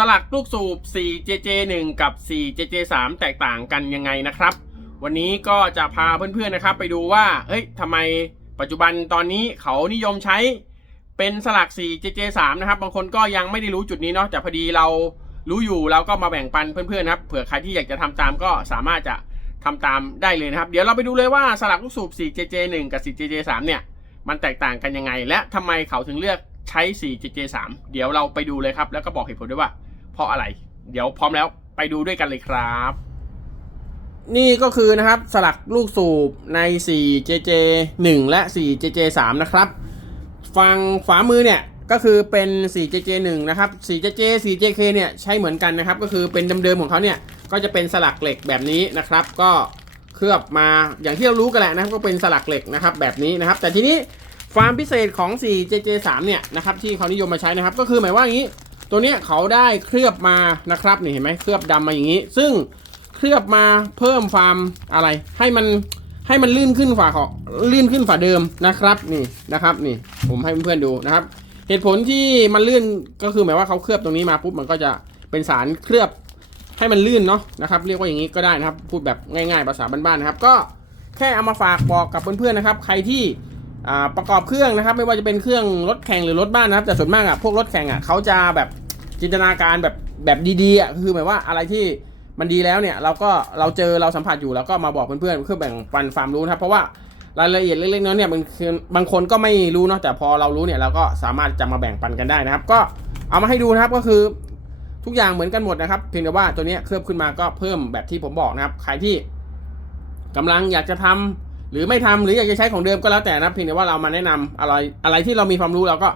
สลักลูกสูบ 4JJ1 กับ 4JJ3 แตกต่างกันยังไงนะครับ วันนี้ก็จะพาเพื่อนๆนะครับ ไปดูว่าเฮ้ยทำไมปัจจุบันตอนนี้เขานิยมใช้เป็นสลัก 4JJ3 นะครับ บางคนก็ยังไม่ได้รู้จุดนี้เนาะแต่พอดีเรารู้อยู่เราก็มาแบ่งปันเพื่อนๆนะครับ เผื่อใครที่อยากจะทำตามก็สามารถจะทำตามได้เลยนะครับ เดี๋ยวเราไปดูเลยว่าสลักลูกสูบ 4JJ1 กับ 4JJ3 เนี่ย มันแตกต่างกันยังไง และทำไมเขาถึงเลือกใช้ 4JJ3 เดี๋ยวเราไปดูเลยครับ แล้วก็บอกเหตุผลด้วยว่า เพราะอะไร เดี๋ยวพร้อมแล้วไปดูด้วยกันเลยครับ นี่ก็คือนะครับสลักลูกสูบใน 4JJ1 และ 4JJ3 นะครับฝั่งขวามือเนี่ยก็คือเป็น 4JJ1 นะครับ 4JJ 4JK เนี่ยใช้เหมือนกันนะครับ ก็คือเป็นเดิมๆของเขาเนี่ยก็จะเป็นสลักเหล็กแบบนี้นะครับ ก็เคลือบมาอย่างที่เรารู้กันแหละนะครับก็เป็นสลักเหล็กนะครับแบบนี้นะครับ แต่ทีนี้ความพิเศษของ 4JJ3 เนี่ยนะครับที่เขานิยมมาใช้นะครับ ก็คือหมายว่าอย่างนี้ ตัวเนี้ยเขาได้เคลือบมานะครับนี่เห็นไหมเคลือบดำมาอย่างนี้ ซึ่งเคลือบมาเพิ่มความอะไร ให้มันให้มันลื่นขึ้นฝาเของลื่นขึ้นฝาเดิมนะครับนี่นะครับนี่ผมให้เพื่อนๆดูนะครับ เหตุผลที่มันลื่นก็คือหมายว่าเขาเคลือบตรงนี้มาปุ๊บมันก็จะเป็นสารเคลือบให้มันลื่นเนาะนะครับ เรียกว่าอย่างนี้ก็ได้นะครับ พูดแบบง่ายๆภาษาบ้านๆนะครับ ก็แค่เอามาฝากบอกกับเพื่อนๆนะครับ ใครที่ ประกอบเครื่องนะครับ ไม่ว่าจะเป็นเครื่องรถแข่งหรือรถบ้านนะครับ แต่ส่วนมากอะพวกรถแข่งอะเขาจะแบบจินตนาการแบบแบบดีๆอะคือหมายว่าอะไรที่มันดีแล้วเนี่ยเราก็เราเจอเราสัมผัสอยู่แล้วก็มาบอกเพื่อนๆเพื่อแบ่งปันความรู้นะครับ เพราะว่ารายละเอียดเล็กๆน้อยเนี่ยบางคือบางคนก็ไม่รู้เนาะแต่พอเรารู้เนี่ยเราก็สามารถจะมาแบ่งปันกันได้นะครับ ก็เอามาให้ดูนะครับก็คือทุกอย่างเหมือนกันหมดนะครับเพียงแต่ว่าตัวเนี้ยเคลือบขึ้นมาก็เพิ่มแบบที่ผมบอกนะครับ ใครที่กำลังอยากจะทำ หรือไม่ทำหรืออยากจะใช้ของเดิมก็แล้วแต่นะเพียงแต่ว่าเรามาแนะนำอะไรอะไรที่เรามีความรู้เราก็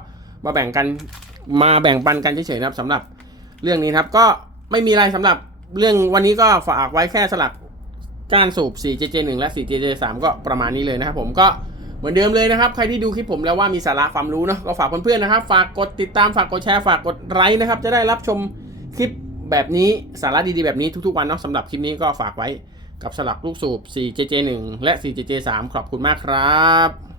มาแบ่งกันมาแบ่งปันกันเฉยๆนะครับสำหรับเรื่องนี้ครับก็ไม่มีอะไรสำหรับเรื่องวันนี้ก็ฝากไว้แค่สลักก้านสูบ 4JJ1 และ 4JJ3 ก็ประมาณนี้เลยนะครับผมก็เหมือนเดิมเลยนะครับใครที่ดูคลิปผมแล้วว่ามีสาระความรู้เนาะก็ฝากเพื่อนๆนะครับ ฝากกดติดตามฝากกดแชร์ฝากกดไลค์นะครับ จะได้รับชมคลิปแบบนี้สาระดีๆแบบนี้ทุกๆวันเนาะสำหรับคลิปนี้ก็ฝากไว้ กับสลับลูกสูบ 4JJ1 และ 4JJ3 ขอบคุณมากครับ